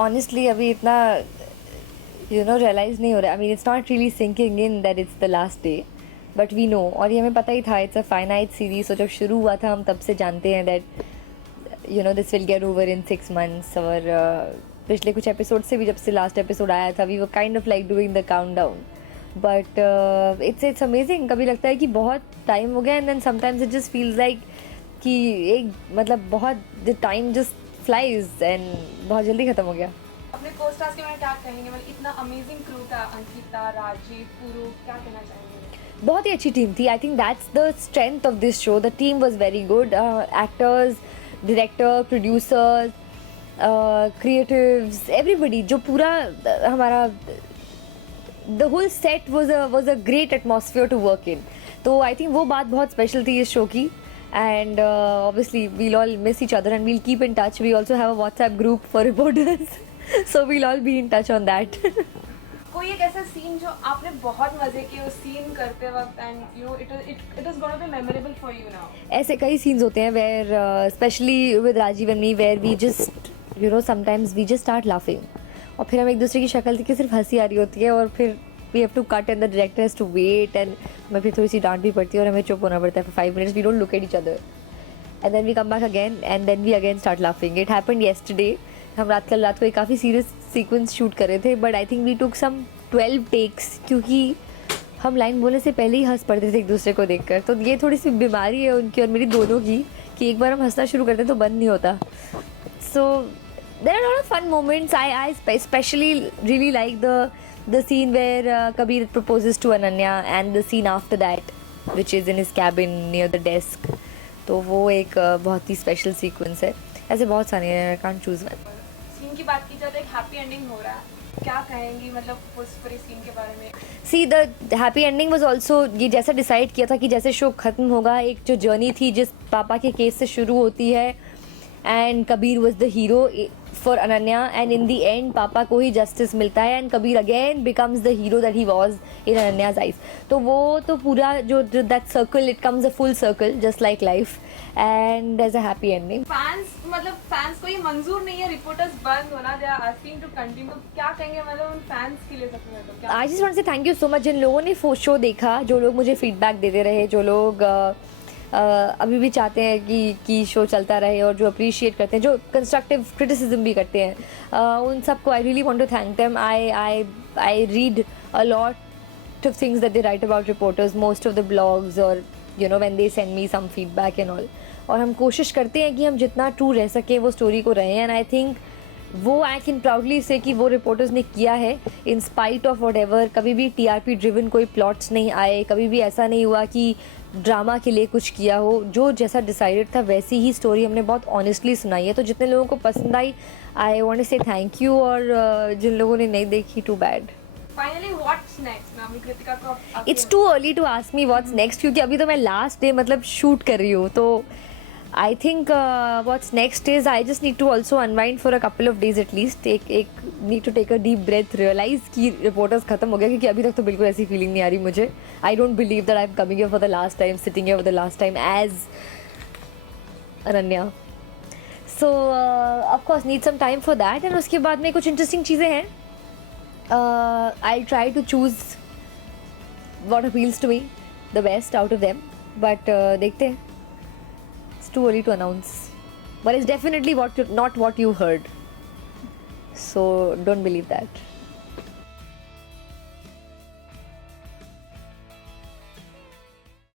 Honestly अभी इतना realise नहीं हो रहा. I mean it's not really sinking in that it's the last day, but we know. और ये हमें पता ही था, इट्स अ फाइनाइट सीरीज. तो जब शुरू हुआ था हम तब से जानते हैं that this will get over in 6 months. और पिछले कुछ एपिसोड से भी, जब से लास्ट एपिसोड आया था, we were kind of like doing the countdown. But it's amazing. कभी लगता है कि बहुत टाइम हो गया, and then sometimes it just feels like कि एक मतलब बहुत the time just flies and बहुत जल्दी ख़त्म हो गया. अपने कोस्टार्स के बारे में क्या कहेंगे? मतलब इतना अमेजिंग क्रू था, अंकिता, राजीव, पुरु, क्या कहना चाहेंगे? बहुत ही अच्छी टीम थी. I think that's the strength of this show. The team was very good. Actors, director, producers, creatives, everybody. जो पूरा हमारा the whole set was a great atmosphere to work in. तो आई थिंक वो बात बहुत special थी इस show की. And obviously we'll all miss each other and we'll keep in touch. We also have a WhatsApp group for reporters. So we'll all be in touch on that. कोई एक ऐसा scene जो आपने बहुत मजे किए उस सीन करते वक्त, and you know it is gonna be memorable for you now? ऐसे कई सीन्स होते हैं where specially with Rajeev and me, where we just sometimes we just start laughing. और फिर हम एक दूसरे की शक्ल देख के सिर्फ हंसी आ रही होती है, और फिर we have to cut and the director has to wait, एंड हमें फिर थोड़ी सी डांट भी पड़ती है और हमें चुप होना पड़ता है for 5 minutes. We don't look at each other and then we come back again and then we again start laughing. It happened yesterday. हम कल रात को एक काफ़ी सीरियस सीक्वेंस शूट कर रहे थे, but I think we took some 12 takes, क्योंकि हम लाइन बोलने से पहले ही हंस पड़ते थे एक दूसरे को देखकर. तो ये थोड़ी सी बीमारी है उनकी और मेरी दोनों की, कि एक बार हम हंसना शुरू करते हैं तो बंद नहीं होता. So there are lot of fun moments. I specially really like the scene where Kabir proposes to Ananya and the scene after that which is in his cabin near the desk. तो वो एक बहुत ही स्पेशल सीक्वेंस है. ऐसे बहुत सारे हैं, I can't choose one. Scene की बात की जाए तो एक हैप्पी एंडिंग हो रहा है, क्या कहेंगी मतलब उस पूरे सीन के बारे में? See the happy ending was also, ये जैसा डिसाइड किया था कि जैसे शो ख़त्म होगा, एक जो जर्नी थी जिस पापा के केस से शुरू होती है, and Kabir was the hero for Ananya, and in the end पापा को ही जस्टिस मिलता है and Kabir again becomes the hero that he was in Ananya's eyes. तो वो तो पूरा जो that circle, it comes a full circle just like life, and there is a happy ending. Fans को ये मंजूर नहीं है रिपोर्टर्स बंद होना, they are asking to continue. क्या कहेंगे मतलब उन फैंस के लिए सबसे पहले तो क्या? I just want to say thank you so much जिन लोगों ने शो देखा, जो लोग मुझे फीडबैक देते रहे, जो लोग अभी भी चाहते हैं कि शो चलता रहे, और जो अप्रिशिएट करते हैं, जो कंस्ट्रक्टिव क्रिटिसिज्म भी करते हैं, उन सबको I really want to thank them. I read a lot of things that they write about Reporters, most of the blogs, और when they send me some feedback and all. और हम कोशिश करते हैं कि हम जितना ट्रू रह सकें वो स्टोरी को रहें, एंड आई थिंक वो आई कैन प्राउडली से कि वो रिपोर्टर्स ने किया है in spite of what ever. कभी भी टीआरपी ड्रिवन कोई प्लॉट्स नहीं आए, कभी भी ऐसा नहीं हुआ कि ड्रामा के लिए कुछ किया हो. जो जैसा डिसाइडेड था वैसी ही स्टोरी हमने बहुत ऑनेस्टली सुनाई है. तो जितने लोगों को पसंद आई, I want to say thank you, और जिन लोगों ने नहीं देखी, too bad. Finally what's next? नामी कृतिका को it's too early to ask me what's next, क्योंकि अभी तो मैं लास्ट डे मतलब शूट कर रही हूँ. तो I think what's next is I just need to also unwind for a couple of days at least. Need to take a deep breath, realize कि reporters खत्म हो गया, क्योंकि अभी तक तो बिल्कुल ऐसी फीलिंग नहीं आ रही मुझे. I don't believe that I'm coming here for the last time, sitting here for the last time as Ananya. So of course need some time for that, and उसके बाद में कुछ interesting चीज़ें हैं. I'll try to choose what appeals to me the best out of them, but देखते हैं. It's too early to announce, but it's definitely not what you heard, so don't believe that.